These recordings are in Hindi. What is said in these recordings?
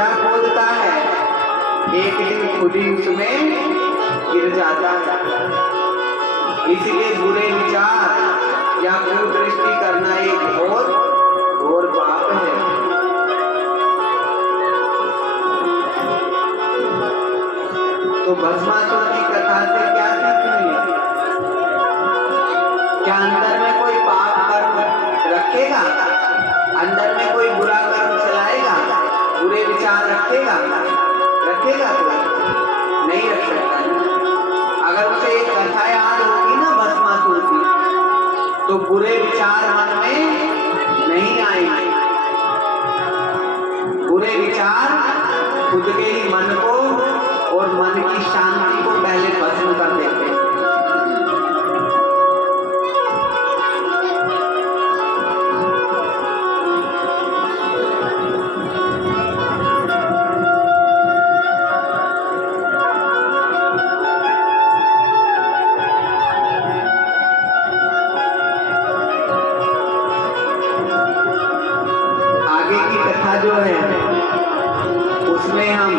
गड्ढा खोदता है, एक दिन खुद ही उसमें गिर जाता है। इसलिए बुरे विचार या कुदृष्टि करना एक घोर पाप है। तो भस्मासुर की कथा से क्या सीख मिली? क्या अंदर में कोई पाप कर्म रखेगा? अंदर में कोई बुरा कर्म चलाएगा? बुरे विचार रखेगा? कोई नहीं रख सकता। अगर उसे एक कथा याद होगी ना भस्मासुर की, तो बुरे विचार मन में नहीं आएंगे। बुरे विचार खुद के ही मन को और मन की शांति को पहले भस्म कर देते हैं। आगे की कथा जो है उसमें हम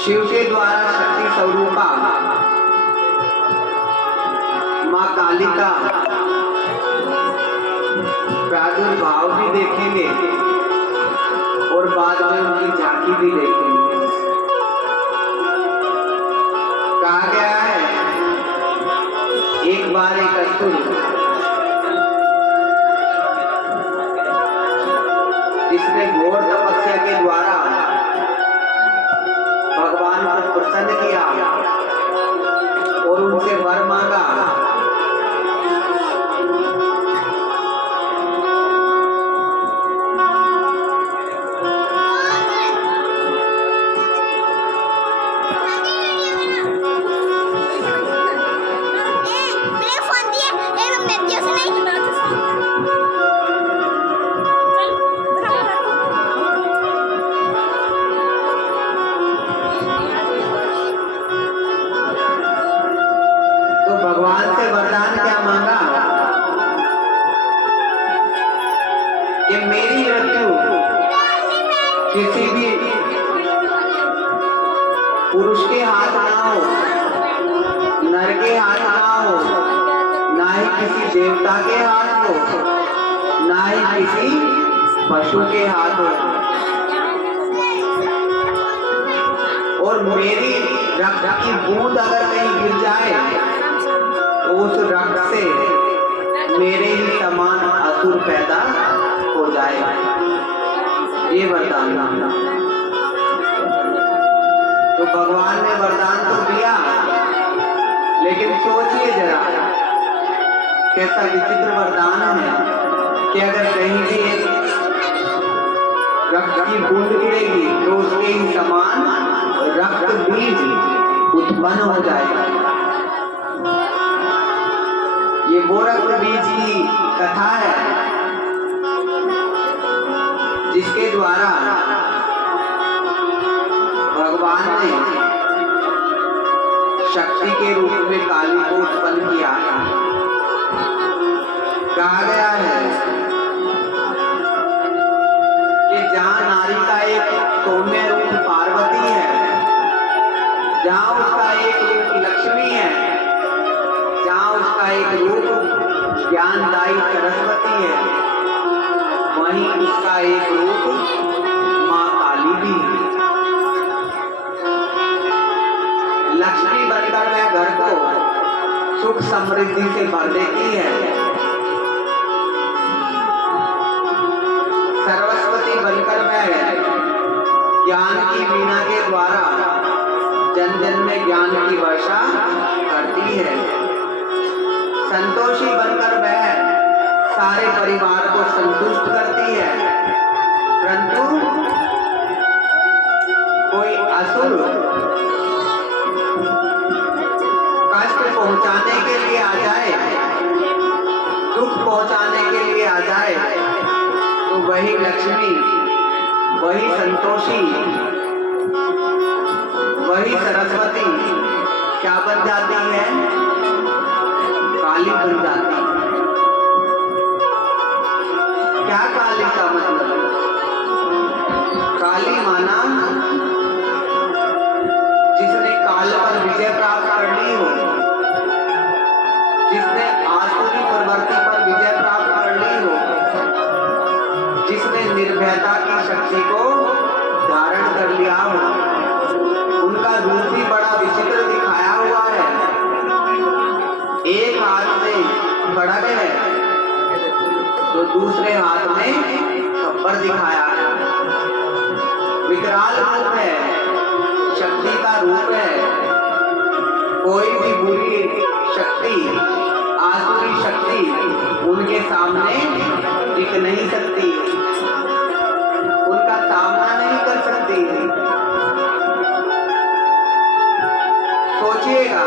शिव के द्वारा शक्ति स्वरूपा मां काली का प्रादुर्भाव भी देखेंगे और बाद में उनकी झांकी भी देखेंगे। कहा गया है एक बार एक असुर जिसने घोर तपस्या के द्वारा भगवान को प्रसन्न किया और उनसे वर मांगा। भगवान से वरदान क्या मांगा कि मेरी मृत्यु किसी भी पुरुष के हाथ ना हो, नर के हाथ ना हो, ना ही किसी देवता के हाथ हो, ना ही किसी पशु के हाथ हो। और मेरी रक्त की बूंद अगर कहीं गिर जाए तो उस रक्त से मेरे ही समान असुर पैदा हो जाए। ये वरदान। तो भगवान ने वरदान तो दिया, लेकिन सोचिए जरा कैसा विचित्र वरदान है कि अगर कहीं भी एक रक्त की बूंद गिरेगी तो उसके ही समान रक्त बीज उत्पन्न हो जाएगा। ये वो रक्त बीज की कथा है जिसके द्वारा भगवान ने शक्ति के रूप में काली को उत्पन्न किया। कहा गया है कि जहाँ नारी का एक सौम्य रूप पार्वती है, जहाँ उसका एक रूप लक्ष्मी है, जहाँ उसका एक रूप ज्ञानदायी सरस्वती है, वहीं उसका एक रूप मां काली भी है। लक्ष्मी बनकर वह घर को सुख समृद्धि से भर देती है। सरस्वती बनकर वह ज्ञान की वीणा के द्वारा जन जन में ज्ञान की वर्षा करती है। संतोषी बनकर वह सारे परिवार को संतुष्ट करती है। परंतु कोई असुर कष्ट पहुंचाने के लिए आ जाए, दुख पहुंचाने के लिए आ जाए, तो वही लक्ष्मी, वही संतोषी, वही सरस्वती क्या बन जाती है? काली बन जाती है। क्या काली का मतलब? देखना, जिसने काल पर विजय प्राप्त कर ली हो, जिसने आसुरी प्रवृत्ति पर विजय प्राप्त कर ली हो, जिसने निर्भयता की शक्ति को धारण कर लिया हो, उनका रूप भी बड़ा विचित्र दिखाया हुआ है। एक हाथ में खड़ग है तो दूसरे हाथ में खप्पर दिखाया है। विकराल रूप है, शक्ति का रूप है। कोई भी बुरी शक्ति, आसुरी शक्ति उनके सामने टिक नहीं सकती, उनका सामना नहीं कर सकती। सोचिएगा,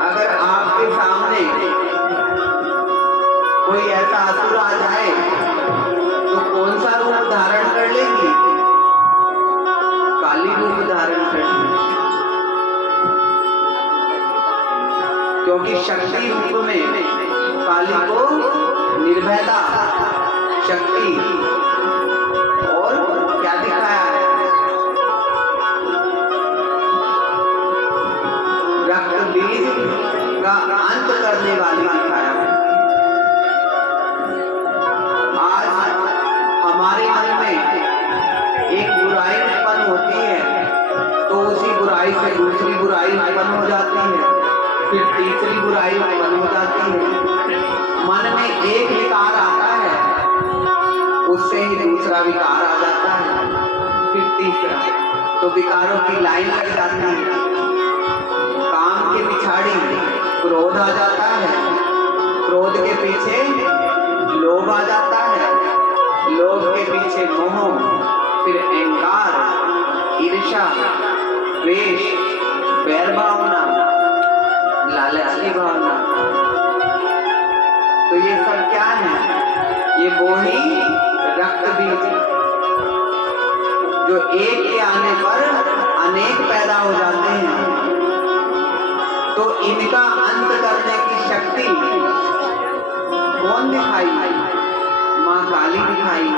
अगर आपके सामने कोई ऐसा असुर आ जाए तो कौन सा रूप धारण कर लेगी? काली रूप धारण कर लेगी, क्योंकि शक्ति रूप में काली को निर्भयता, शक्ति और क्या दिखाया है? रक्त बीज का अंत करने वाली दिखाया है। आज हमारे मन में एक बुराई उत्पन्न होती है तो उसी बुराई से दूसरी बुराई उत्पन्न हो जाती है, फिर तीसरी बुराई उत्पन्न हो जाती है। मन में एक विकार आता है, उससे ही दूसरा विकार आ जाता है, फिर तीसरा, तो विकारों की लाइन लग जाती है। काम के पिछाड़ी क्रोध आ जाता है, क्रोध के पीछे लोभ आ जाता है, लोभ के पीछे मोह, फिर अहंकार, ईर्ष्या, द्वेष, वैर भावना, लालच की भावना। तो ये सब क्या है? ये वो ही रक्त बीज जो एक के आने पर अनेक पैदा हो जाते हैं। तो इनका अंत करने की शक्ति कौन दिखाई? माँ काली दिखाई।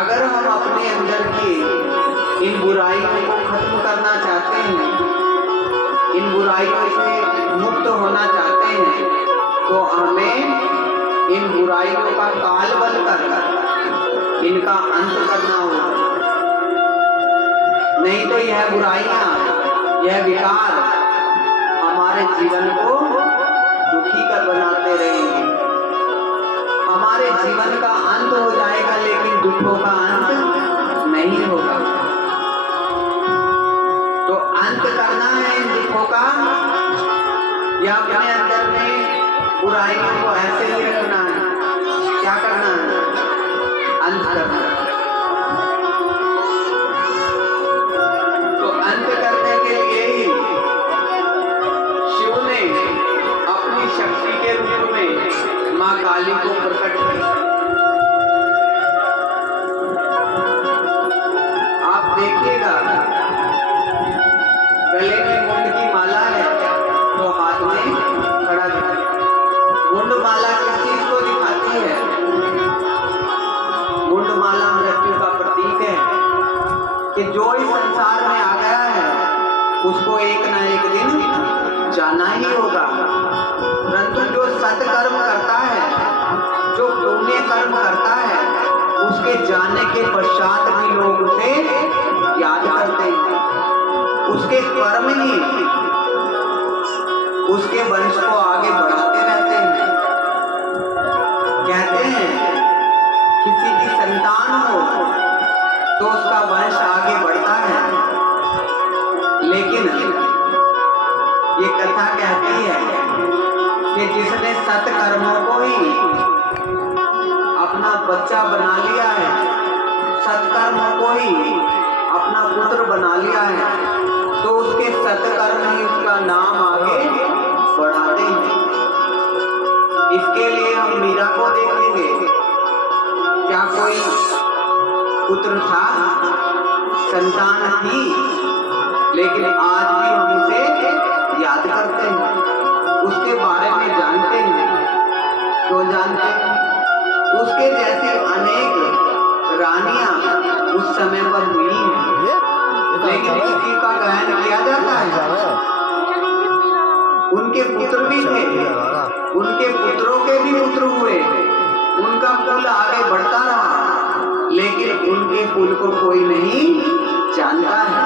अगर हम अपने अंदर की इन बुराइयों को खत्म करना चाहते हैं, इन बुराइयों से मुक्त होना चाहते हैं, तो हमें इन बुराइयों का काल बल कर इनका अंत करना होगा। नहीं तो यह बुराइयां, यह विकार हमारे जीवन को दुखी कर बनाते रहेंगे। हमारे जीवन का अंत हो जाएगा, लेकिन दुखों का अंत नहीं होगा। तो अंत करना है इन दुखों का, या अपने अंदर में बुराइयों को ऐसे ही रखना है? क्या करना है? अंत करना है। तो अंत करने के लिए ही शिव ने अपनी शक्ति के रूप में माँ काली को प्रकट किया। आप देखिएगा, गले में मुंड की माला है तो हाथ में खड़ा है। मुंड माला किस चीज को दिखाती है? मुंड माला मृत्यु का प्रतीक है कि जो इस संसार में आ गया है उसको एक ना एक दिन जाना ही होगा। परंतु जो सत्कर्म करता है, जो पुण्य कर्म करता है, उसके जाने के पश्चात भी लोग उसे याद करते हैं। उसके कर्म ही उसके वंश को आगे बढ़ाते रहते हैं। कहते हैं किसी की संतान हो तो उसका वंश आगे बढ़ता है, लेकिन ये कथा कहती है कि जिसने सत्कर्मों को ही अपना बच्चा बना लिया है, सत्कर्मों को ही अपना पुत्र बना लिया है, तो उसके सत्कर्म ही उसका नाम आगे बढ़ाते हैं। इसके लिए हम मीरा को देखेंगे। क्या कोई पुत्र था, संतान थी, लेकिन आज भी हम उसे याद करते हैं, उसके बारे में जानते हैं। क्यों जानते हैं? उसके जैसी अनेक रानियां समय पर हुई हैं, लेकिन किसी का गायन किया जाता है। उनके पुत्र भी थे, उनके पुत्रों के भी पुत्र हुए, उनका कुल आगे बढ़ता रहा, लेकिन उनके कुल को कोई नहीं जानता है।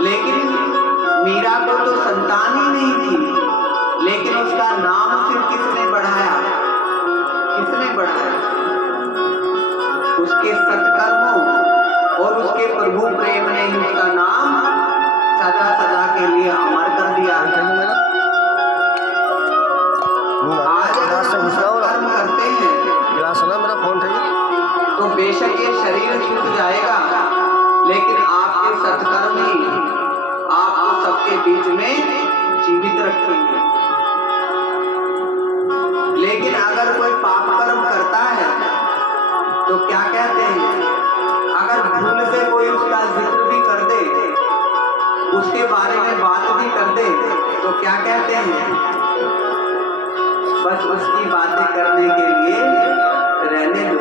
लेकिन मीरा को तो संतान ही नहीं थी, लेकिन उसका नाम फिर किसने बढ़ाया? किसने बढ़ाया? उसके सत्कर्मों और उसके प्रभु प्रेम ने ही उसका नाम सदा सदा के लिए अमर कर दिया। आज कर्म करते हैं तो बेशक ये शरीर छूट जाएगा, लेकिन आपके सत्कर्म ही आपको सबके बीच में जीवित रखेंगे। लेकिन अगर कोई पाप कर्म करता है तो क्या कहते हैं? अगर भूल से कोई उसका जिक्र भी कर दे, उसके बारे में बात भी कर दे, तो क्या कहते हैं? बस उसकी बातें करने के लिए रहने दो।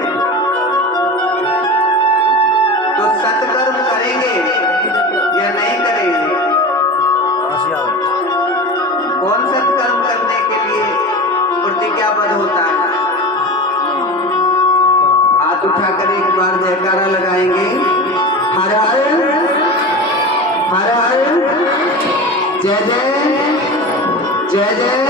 तो सत्कर्म करेंगे या नहीं करेंगे? कौन सत्कर्म करने के लिए प्रतिज्ञाबद्ध होता है? हाथ उठाकर एक बार जयकारा लगाएंगे। हर हर हर हर, जय जय जय जय